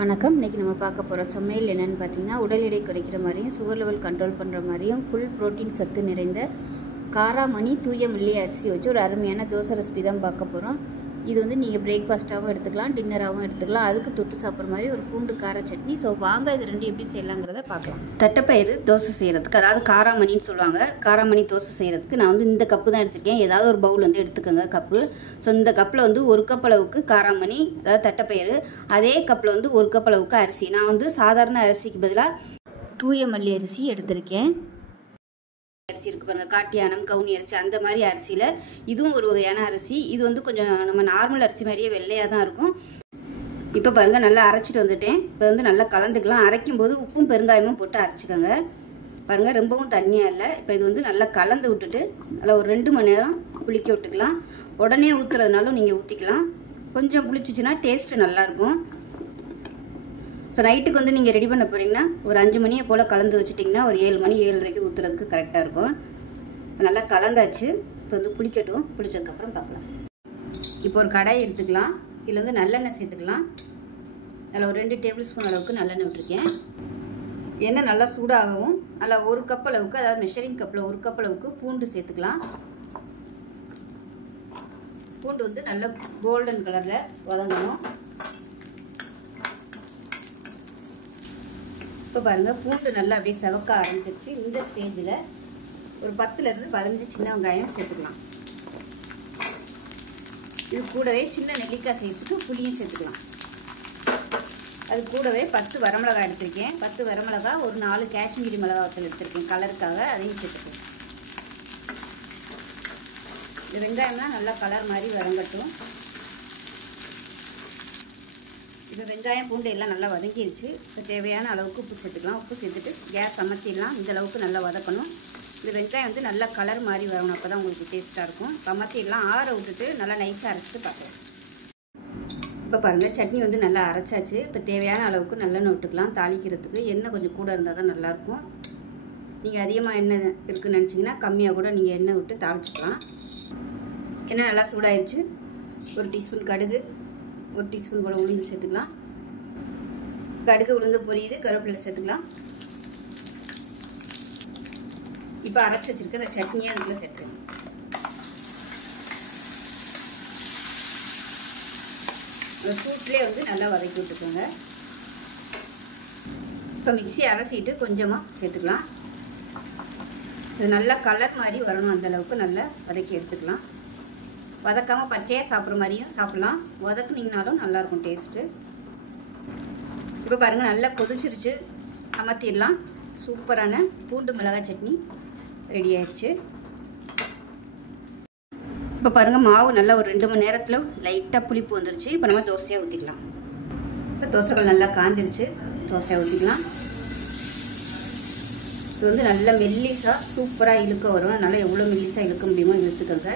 வணக்கம். இன்றைக்கி நம்ம பார்க்க போகிற சமையல் என்னென்னு பார்த்தீங்கன்னா, உடல் எடை குறைக்கிற மாதிரியும் சுகர் லெவல் கண்ட்ரோல் பண்ணுற மாதிரியும் ஃபுல் ப்ரோட்டீன் சத்து நிறைந்த காராமணி தூய மல்லி அரிசி வச்சு ஒரு அருமையான தோசை ரெசிபி தான் பார்க்க போகிறோம். இது வந்து நீங்கள் பிரேக்ஃபாஸ்ட்டாகவும் எடுத்துக்கலாம், டின்னராகவும் எடுத்துக்கலாம். அதுக்கு தொட்டு சாப்பிட்ற மாதிரி ஒரு பூண்டு கார சட்னி. ஸோ வாங்க இது ரெண்டு எப்படி செய்யலாங்கிறத பார்க்கலாம். தட்டைப்பயிறு தோசை செய்கிறதுக்கு, அதாவது காராமணின்னு சொல்லுவாங்க, காராமணி தோசை செய்கிறதுக்கு நான் வந்து இந்த கப்பு தான் எடுத்துருக்கேன். ஏதாவது ஒரு பவுல் வந்து எடுத்துக்கோங்க கப்பு. ஸோ இந்த கப்பில் வந்து ஒரு கப் அளவுக்கு காராமணி, அதாவது தட்டைப்பயிறு, அதே கப்பில் வந்து ஒரு கப் அளவுக்கு அரிசி. நான் வந்து சாதாரண அரிசிக்கு பதிலாக தூய மல்லி அரிசி எடுத்திருக்கேன். அரிசி இருக்குது பாருங்கள், காட்டியானம், கவுனி அரிசி, அந்த மாதிரி அரிசியில் இதுவும் ஒரு வகையான அரிசி. இது வந்து கொஞ்சம் நம்ம நார்மல் அரிசி மாதிரியே வெள்ளையாக தான் இருக்கும். இப்போ பாருங்கள், நல்லா அரைச்சிட்டு வந்துட்டேன். இப்போ வந்து நல்லா கலந்துக்கலாம். அரைக்கும்போது உப்பும் பெருங்காயமும் போட்டு அரைச்சிக்கோங்க. பாருங்கள், ரொம்பவும் தண்ணியாக இல்லை. இப்போ இது வந்து நல்லா கலந்து விட்டுட்டு நல்லா ஒரு 2 மணி நேரம் புளிக்க விட்டுக்கலாம். உடனே ஊற்றுறதுனாலும் நீங்கள் ஊற்றிக்கலாம். கொஞ்சம் புளிச்சிச்சின்னா டேஸ்ட்டு நல்லாயிருக்கும். ஸோ நைட்டுக்கு வந்து நீங்கள் ரெடி பண்ண போகிறீங்கன்னா ஒரு 5 மணியை போல் கலந்து வச்சுட்டிங்கன்னா ஒரு 7 மணி 7:30 ஊற்றுறதுக்கு கரெக்டாக இருக்கும். இப்போ நல்லா கலந்தாச்சு. இப்போ வந்து புளிக்கட்டும். புளிச்சதுக்கப்புறம் பார்க்கலாம். இப்போ ஒரு கடாய் எடுத்துக்கலாம். இதில் வந்து நல்லெண்ணெய் சேர்த்துக்கலாம். அதில் ஒரு 2 டேபிள் ஸ்பூன் அளவுக்கு நல்லெண்ணெய் விட்டுருக்கேன். எண்ணெய் நல்லா சூடாகவும் நல்லா 1 கப் அளவுக்கு, அதாவது மெஷரிங் கப்பில் 1 கப் அளவுக்கு பூண்டு சேர்த்துக்கலாம். பூண்டு வந்து நல்லா கோல்டன் கலரில் வதங்கணும். இப்போ பாருங்கள், பூண்டு நல்லா அப்படியே செவக்க ஆரம்பிச்சிருச்சு. இந்த ஸ்டேஜில் ஒரு 10லேருந்து 15 சின்ன வெங்காயம் சேர்த்துக்கலாம். இது கூடவே சின்ன நெல்லிக்காய் சைஸுக்கு புளியும் சேர்த்துக்கலாம். அது கூடவே 10 வரமிளகாய் எடுத்திருக்கேன். 10 வரமிளகாய், ஒரு 4 காஷ்மீரி மிளகாய் வத்தல் எடுத்திருக்கேன் கலருக்காக, அதையும் சேர்த்துக்கலாம். இந்த வெங்காயம்லாம் நல்லா கலர் மாதிரி வதங்கட்டும். இப்போ வெங்காயம் பூண்டு எல்லாம் நல்லா வதங்கிடுச்சு. இப்போ தேவையான அளவுக்கு உப்பு சேர்த்துக்கலாம். உப்பு சேர்த்துட்டு கேஸ் அமர்த்திடலாம். இந்த அளவுக்கு நல்லா வதக்கணும். இந்த வெங்காயம் வந்து நல்லா கலர் மாதிரி வரணும். அப்போ தான் உங்களுக்கு டேஸ்ட்டாக இருக்கும். அமர்த்திடலாம். ஆற விட்டுட்டு நல்லா நைஸாக அரைச்சிட்டு பார்க்கலாம். இப்போ பாருங்கள், சட்னி வந்து நல்லா அரைச்சாச்சு. இப்போ தேவையான அளவுக்கு நல்லெண்ணெய் விட்டுக்கலாம். தாளிக்கிறதுக்கு எண்ணெய் கொஞ்சம் கூட இருந்தால் தான் நல்லாயிருக்கும். நீங்கள் அதிகமாக எண்ணெய் இருக்குதுன்னு நினச்சிங்கன்னா கம்மியாக கூட நீங்கள் எண்ணெய் விட்டு தாளிச்சிக்கலாம். எண்ணெய் நல்லா சூடாயிருச்சு. 1 டீஸ்பூன் கடுகு, 1 டீஸ்பூன் போல் உளுந்து சேர்த்துக்கலாம். கடுகு உளுந்து பொரியுது, கருவேப்பிலை சேர்த்துக்கலாம். இப்போ அரைச்சி வச்சிருக்க இந்த சட்னியை அதுக்குள்ளே சேர்த்துக்கலாம். ஒரு சூட்லேயே வந்து நல்லா வதக்கி விட்டுக்கோங்க. இப்போ மிக்ஸி அரைச்சிட்டு கொஞ்சமாக சேர்த்துக்கலாம். இது நல்லா கலர் மாதிரி வரணும். அந்தளவுக்கு நல்லா வதக்கி எடுத்துக்கலாம். வதக்காமல் பச்சையாக சாப்பிட்ற மாதிரியும் சாப்பிட்லாம். வதக்குனிங்கனாலும் நல்லாயிருக்கும் டேஸ்ட்டு. இப்போ பாருங்கள், நல்லா கொதிச்சிருச்சு. அமர்த்திடலாம். சூப்பரான பூண்டு மிளகாய் சட்னி ரெடி ஆயிடுச்சு. இப்போ பாருங்கள், மாவு நல்லா ஒரு 2 மணி நேரத்தில் லைட்டாக புளிப்பு வந்துருச்சு. இப்போ நம்ம தோசையாக ஊற்றிக்கலாம். இப்போ தோசைகள் நல்லா காஞ்சிருச்சு. தோசையாக ஊற்றிக்கலாம். இது வந்து நல்லா மெல்லிஸாக சூப்பராக இழுக்க வரும். அதனால் எவ்வளோ மெல்லிஸாக இழுக்க முடியுமோ இழுத்துக்கோங்க.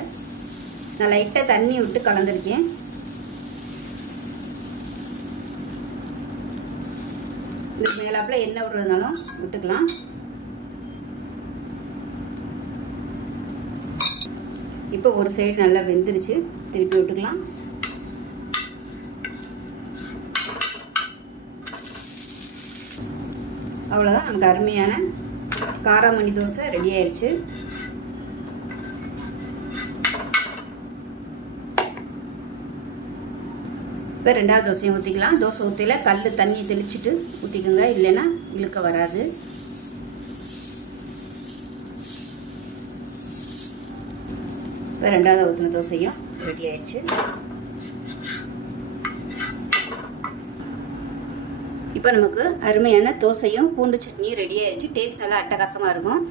நான் லைட்டாக தண்ணி விட்டு கலந்துருக்கேன். இதுக்கு மேலாப்பில் எண்ணெய் விடுறதுனாலும் விட்டுக்கலாம். இப்போ ஒரு சைடு நல்லா வெந்துருச்சு. திருப்பி விட்டுக்கலாம். அவ்வளோதான், நமக்கு அருமையான காராமணி தோசை ரெடி ஆயிடுச்சு. இப்போ 2வது தோசையும் ஊற்றிக்கலாம். தோசை ஊற்றில கல் தண்ணி தெளிச்சுட்டு ஊற்றிக்கோங்க, இல்லைன்னா இழுக்க வராது. இப்போ 2வது ஊற்றின தோசையும் ரெடி ஆயிடுச்சு. இப்போ நமக்கு அருமையான தோசையும் பூண்டு சட்னியும் ரெடி ஆயிடுச்சு. டேஸ்ட் நல்லா அட்டகாசமாக இருக்கும்.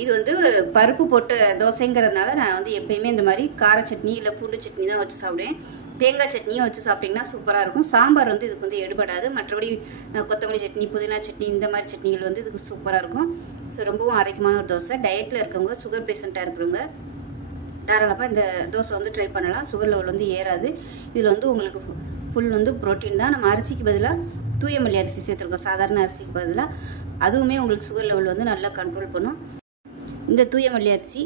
இது வந்து பருப்பு போட்ட தோசைங்கிறதுனால நான் வந்து எப்பயுமே இந்த மாதிரி கார சட்னி இல்லை பூண்டு சட்னி தான் வச்சு சாப்பிடுவேன். தேங்காய் சட்னியும் வச்சு சாப்பிட்டிங்கன்னா சூப்பராக இருக்கும். சாம்பார் வந்து இதுக்கு வந்து எடுபடாது. மற்றபடி கொத்தமல்லி சட்னி, புதினா சட்னி, இந்த மாதிரி சட்னிகள் வந்து இதுக்கு சூப்பராக இருக்கும். ஸோ ரொம்பவும் ஆரோக்கியமான ஒரு தோசை. டயட்டில் இருக்கவங்க, சுகர் பேஷண்ட்டாக இருக்கிறவங்க தாராளமாக இந்த தோசை வந்து ட்ரை பண்ணலாம். சுகர் லெவல் வந்து ஏறாது. இதில் வந்து உங்களுக்கு ஃபுல் வந்து ப்ரோட்டீன் தான். நம்ம அரிசிக்கு பதிலாக தூய மல்லி அரிசி சேர்த்துருக்கோம், சாதாரண அரிசிக்கு பதிலாக. அதுவுமே உங்களுக்கு சுகர் லெவல் வந்து நல்லா கண்ட்ரோல் பண்ணும். இந்த தூய மல்லி அரிசி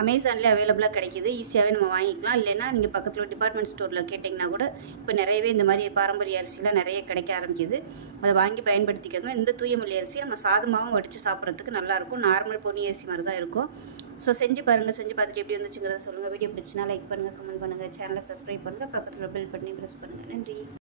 அமேசான்லேயே அவைலபிளாக கிடைக்கிது, ஈஸியாகவே நம்ம வாங்கிக்கலாம். இல்லைன்னா நீங்கள் பக்கத்தில் டிபார்ட்மெண்ட் ஸ்டோரில் கேட்டிங்கன்னா கூட இப்போ நிறையவே இந்த மாதிரி பாரம்பரிய அரிசிலாம் நிறைய கிடைக்க ஆரம்பிக்குது. அதை வாங்கி பயன்படுத்திக்கோங்க. இந்த தூயமல்லி அரிசி நம்ம சாதமாகவும் வடித்து சாப்பிட்றதுக்கு நல்லாயிருக்கும். நார்மல் பொன்னி அரிசி மாதிரி தான் இருக்கும். ஸோ செஞ்சு பாருங்கள். செஞ்சு பார்த்துட்டு எப்படி வந்துச்சுங்கிறத சொல்லுங்கள். வீடியோ பிடிச்சினா லைக் பண்ணுங்கள், கமெண்ட் பண்ணுங்கள், சேனலை சப்ஸ்கிரைப் பண்ணுங்கள், பக்கத்தில் பெல் பட்டனை ப்ரெஸ் பண்ணுங்கள். நன்றி.